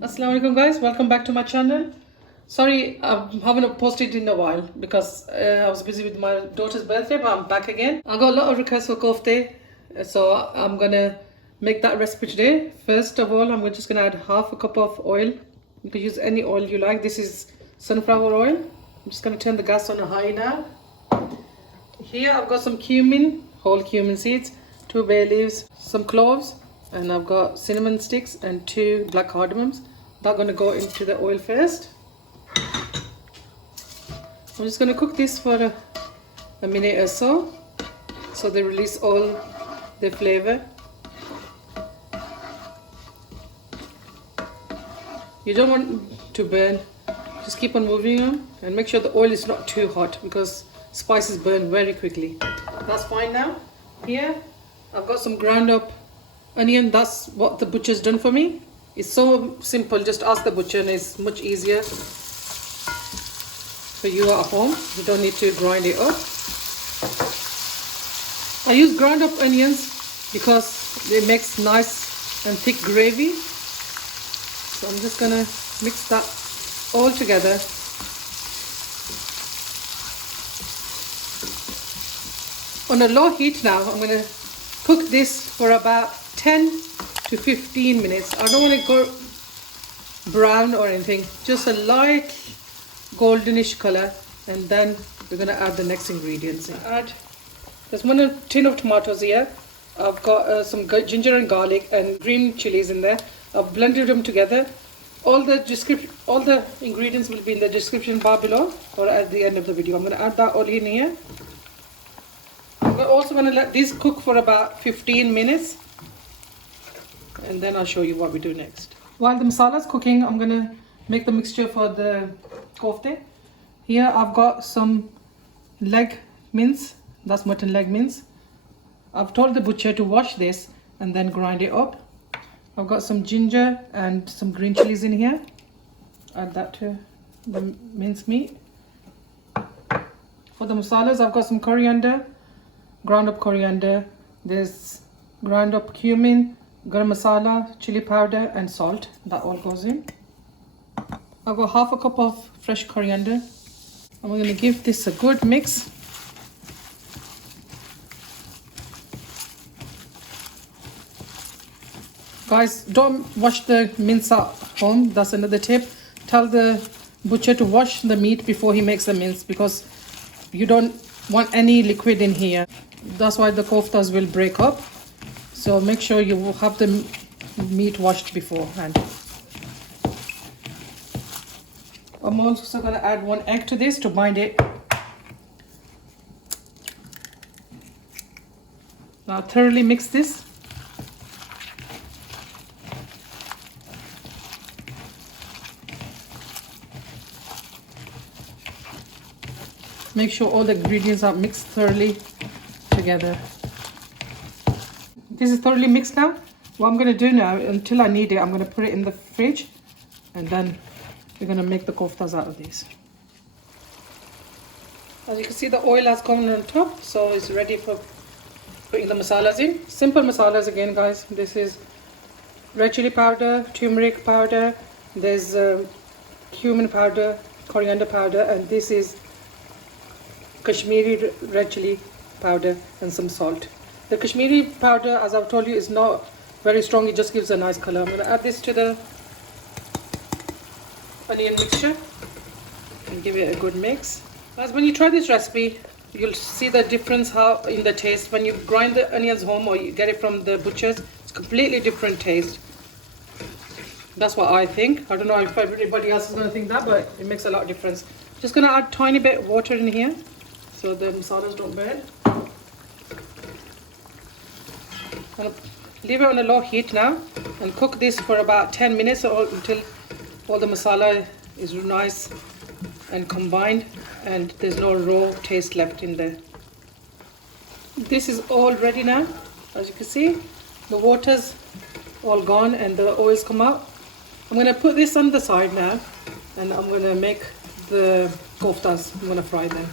Assalamu alaikum guys, welcome back to my channel. Sorry, I haven't posted in a while because I was busy with my daughter's birthday, but I'm back again. I got a lot of requests for kofta, so I'm gonna make that recipe today. First of all, I'm just gonna add half a cup of oil. You can use any oil you like. This is sunflower oil. I'm just gonna turn the gas on high now. Here I've got some cumin, whole cumin seeds, 2 bay leaves, some cloves, and I've got cinnamon sticks and 2 black cardamoms. They're going to go into the oil first. I'm just going to cook this for a minute or so they release all the flavor. You don't want to burn, just keep on moving them and make sure the oil is not too hot because spices burn very quickly. That's fine now. Here I've got some ground up onion. That's what the butcher's done for me. It's so simple, just ask the butcher and it's much easier for you at home. You don't need to grind it up. I use ground up onions because it makes nice and thick gravy. So I'm just gonna mix that all together. On a low heat now, I'm gonna cook this for about 10 to 15 minutes. I don't want to go brown or anything, just a light goldenish color, and then we're going to add the next ingredients. There's 1 tin of tomatoes here. I've got some ginger and garlic and green chilies in there. I've blended them together. All the ingredients will be in the description bar below or at the end of the video. I'm going to add that all in here. We're also going to let this cook for about 15 minutes. And then I'll show you what we do next. While the masala is cooking, I'm going to make the mixture for the kofta. Here I've got some leg mince, that's mutton leg mince. I've told the butcher to wash this and then grind it up. I've got some ginger and some green chilies in here. Add that to the mince meat. For the masalas, I've got some coriander, ground up coriander. There's ground up cumin, garam masala, chili powder and salt. That all goes in. I've got half a cup of fresh coriander and we're going to give this a good mix. Guys, don't wash the mince at home. That's another tip. Tell the butcher to wash the meat before he makes the mince because you don't want any liquid in here. That's why the koftas will break up. So make sure you have the meat washed beforehand. I'm also going to add 1 egg to this to bind it. Now thoroughly mix this. Make sure all the ingredients are mixed thoroughly together. This is thoroughly mixed now. What I'm going to do now, until I need it, I'm going to put it in the fridge and then we're going to make the koftas out of these. As you can see, the oil has come on top, so it's ready for putting the masalas in. Simple masalas again, guys. This is red chili powder, turmeric powder, there's cumin powder, coriander powder, and this is Kashmiri red chili powder and some salt. The Kashmiri powder, as I've told you, is not very strong. It just gives a nice color. I'm going to add this to the onion mixture and give it a good mix. As when you try this recipe, you'll see the difference in the taste. When you grind the onions home or you get it from the butchers, it's completely different taste. That's what I think. I don't know if everybody else is going to think that, but it makes a lot of difference. Just going to add tiny bit of water in here so the masalas don't burn. I'm going to leave it on a low heat now and cook this for about 10 minutes or until all the masala is nice and combined and there's no raw taste left in there. This is all ready now. As you can see, the water's all gone and the oil's come out. I'm going to put this on the side now and I'm going to make the koftas. I'm going to fry them.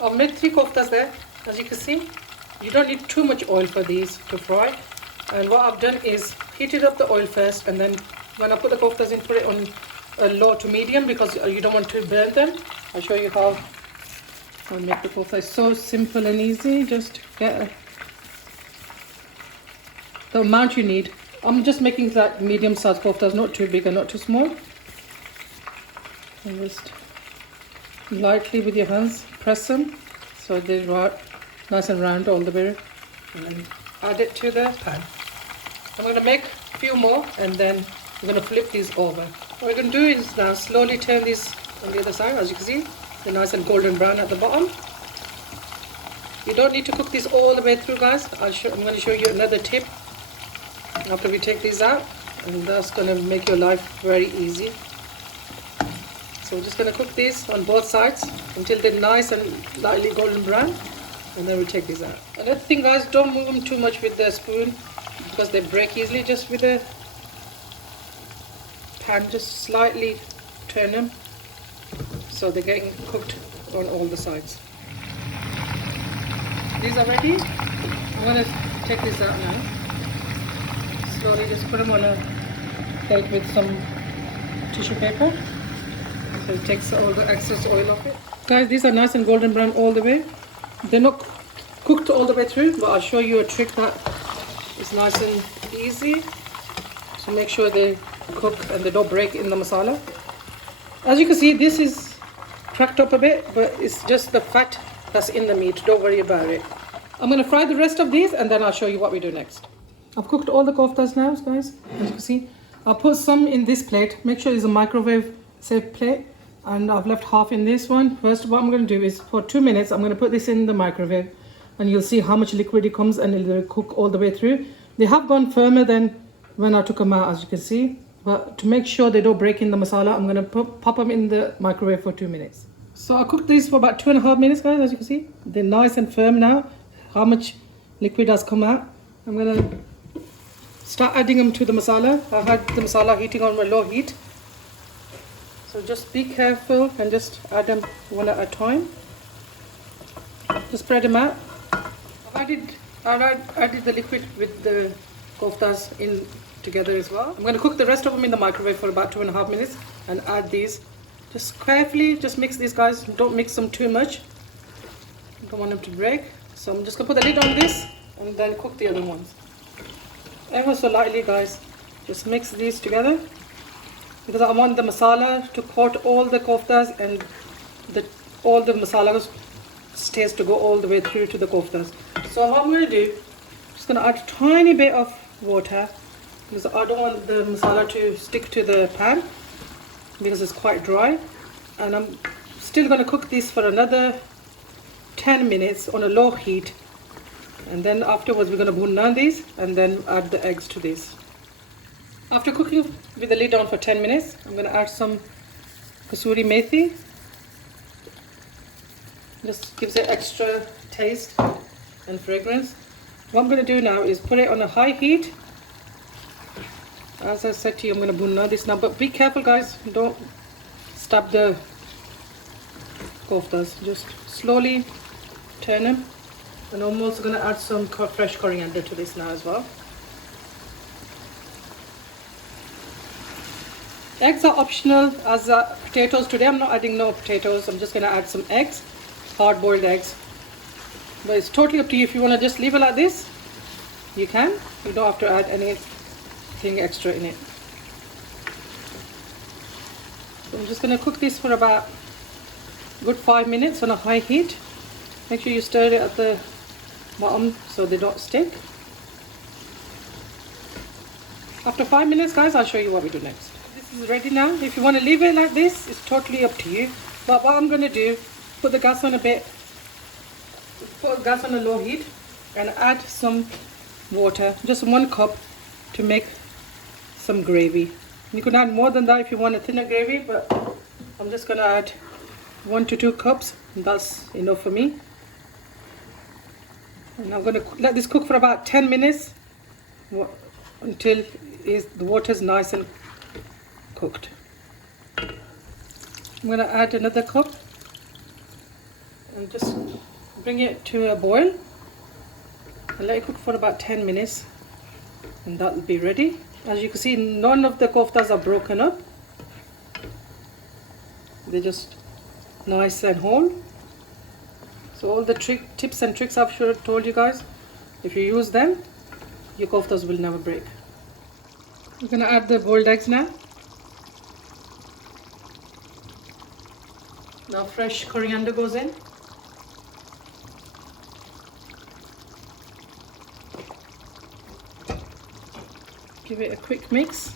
I've made 3 koftas there, as you can see. You don't need too much oil for these to fry. And what I've done is heated up the oil first and then When I put the koftas in, put it on a low to medium because you don't want to burn them. I'll show you how I make the kofta. It's so simple and easy. Just get the amount you need. I'm just making like medium sized koftas, not too big and not too small. And just lightly with your hands press them so they're nice and round all the way, and then add it to the pan. I'm going to make a few more and then I'm going to flip these over. What we're going to do is now slowly turn these on the other side. As you can see, they're nice and golden brown at the bottom. You don't need to cook these all the way through, guys. I'm going to show you another tip after we take these out, and that's going to make your life very easy. So we're just going to cook these on both sides until they're nice and lightly golden brown, and then we'll take these out. Another thing, guys, don't move them too much with the spoon because they break easily. Just with the pan, just slightly turn them so they're getting cooked on all the sides. These are ready. I'm going to take these out now. Slowly just put them on a plate with some tissue paper. So it takes all the excess oil off it. Guys, these are nice and golden brown all the way. They're not cooked all the way through, but I'll show you a trick that is nice and easy. So make sure they cook and they don't break in the masala. As you can see, this is cracked up a bit, but it's just the fat that's in the meat. Don't worry about it. I'm going to fry the rest of these and then I'll show you what we do next. I've cooked all the koftas now, guys. As you can see, I'll put some in this plate. Make sure it's a microwave safe plate, and I've left half in this one. First, what I'm going to do is for 2 minutes I'm going to put this in the microwave, and you'll see how much liquid it comes, and it'll cook all the way through. They have gone firmer than when I took them out, as you can see, but to make sure they don't break in the masala, I'm going to pop them in the microwave for 2 minutes. So I cooked these for about 2.5 minutes, guys. As you can see, they're nice and firm now. How much liquid has come out. I'm going to start adding them to the masala. I had the masala heating on a low heat. So just be careful and just add them one at a time. Just spread them out. I added the liquid with the koftas in together as well. I'm going to cook the rest of them in the microwave for about 2.5 minutes and add these. Just carefully, just mix these, guys. Don't mix them too much. Don't want them to break. So I'm just going to put the lid on this and then cook the other ones. Ever so lightly, guys. Just mix these together, because I want the masala to coat all the koftas, and all the masala stays to go all the way through to the koftas. So what I'm going to do, I'm just going to add a tiny bit of water, because I don't want the masala to stick to the pan because it's quite dry. And I'm still going to cook this for another 10 minutes on a low heat, and then afterwards we're going to bunna these and then add the eggs to this. After cooking with the lid on for 10 minutes, I'm going to add some Kasuri methi. Just gives it extra taste and fragrance. What I'm going to do now is put it on a high heat. As I said to you, I'm going to bunna this now, but be careful, guys, don't stab the koftas. Just slowly turn them. And I'm also going to add some fresh coriander to this now as well. Eggs are optional as potatoes. Today I'm not adding no potatoes. I'm just going to add some eggs, hard-boiled eggs. But it's totally up to you. If you want to just leave it like this, you can. You don't have to add anything extra in it. So I'm just going to cook this for about a good 5 minutes on a high heat. Make sure you stir it at the bottom so they don't stick. After 5 minutes, guys, I'll show you what we do next. This is ready now. If you want to leave it like this, it's totally up to you. But what I'm going to do, put the gas on a low heat and add some water, just 1 cup, to make some gravy. You can add more than that if you want a thinner gravy, but I'm just going to add 1 to 2 cups. That's enough for me. And I'm going to let this cook for about 10 minutes until the water is nice and cooked. I'm going to add another cup and just bring it to a boil and let it cook for about 10 minutes. And that'll be ready. As you can see, none of the koftas are broken up. They're just nice and whole. So all the tips and tricks I've told you guys, if you use them, your koftas will never break. We're gonna add the boiled eggs now. Now fresh coriander goes in. Give it a quick mix.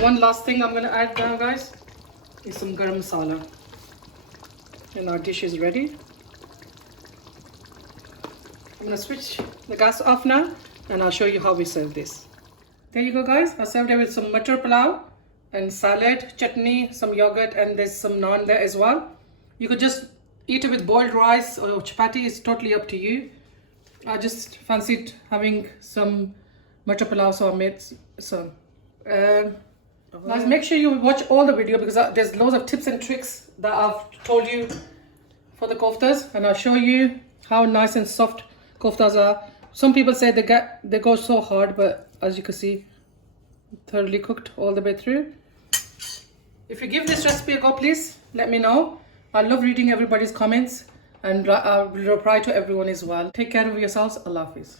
One last thing I'm going to add now, guys, is some garam masala. And our dish is ready. I'm going to switch the gas off now and I'll show you how we serve this. There you go, guys. I served it with some matar pulao and salad, chutney, some yogurt, and there's some naan there as well. You could just eat it with boiled rice or chapati. It's totally up to you. I just fancied having some matar pulao, so I made some. Guys, make sure you watch all the video because there's loads of tips and tricks that I've told you for the koftas, and I'll show you how nice and soft koftas are. Some people say they go so hard, but as you can see, thoroughly cooked all the way through. If you give this recipe a go, please let me know. I love reading everybody's comments and I will reply to everyone as well. Take care of yourselves. Allah Hafiz.